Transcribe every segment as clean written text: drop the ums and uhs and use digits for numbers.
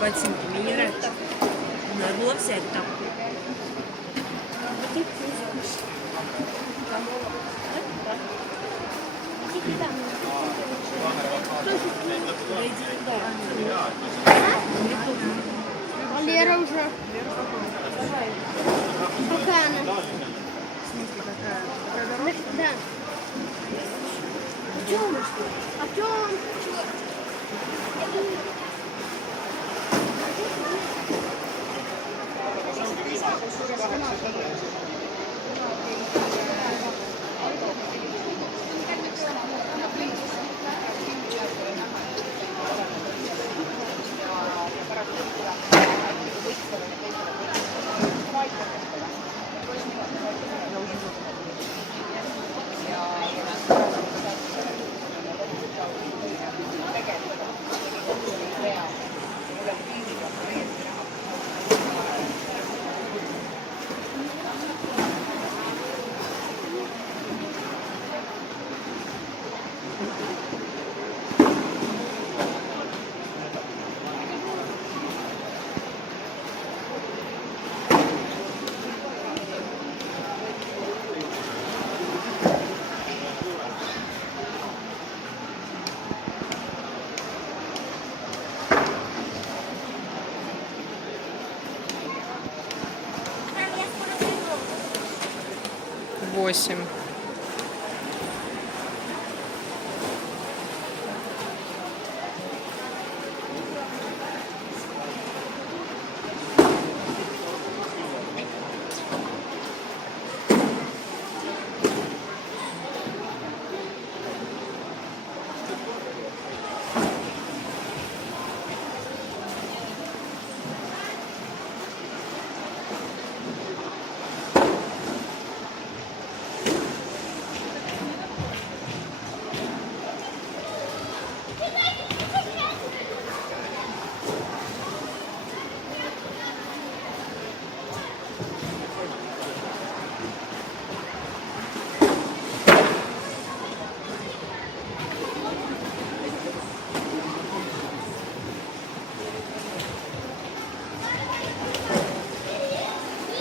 ботинки. Мне не нравится. Надо было взять там. Лера уже. Какая она? Да. Артем. Восемь.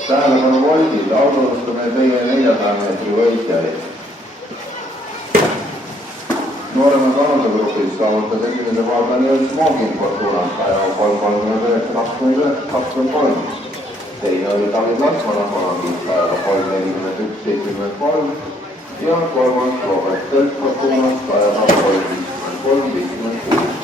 Tähelepanu Woltid, autodustame teie 400 meetri võitjaid. Nooremad vanusegrupis saavutas esimese koha Daniel Smogin Fortunast ajal 3.39.23. Teine oli David Lasmana Konangist ajal 3.41.73 ja kolmas Robert Telt Fortunast ajal 3.53.56.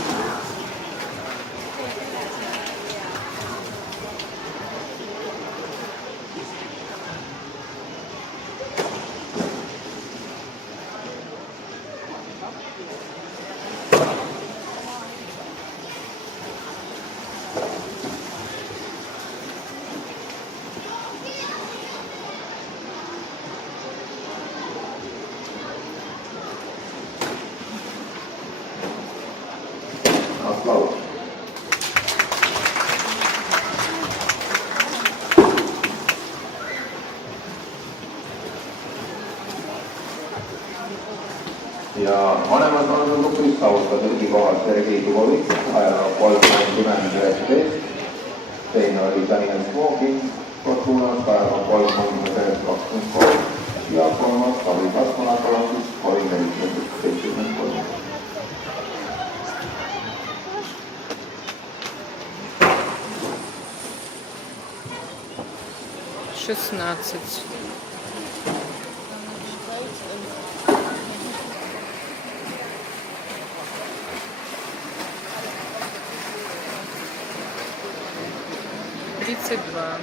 Aplaus. Ja vanemad vanusegrupis saavutas esikohal Sergei Dubovik ajal 3.19. Teine oli Daniel Smogin Fortunast ajal 3.19.23 ja kolmas David Lasmana Konangist 3.41.73. 16. Тридцать два.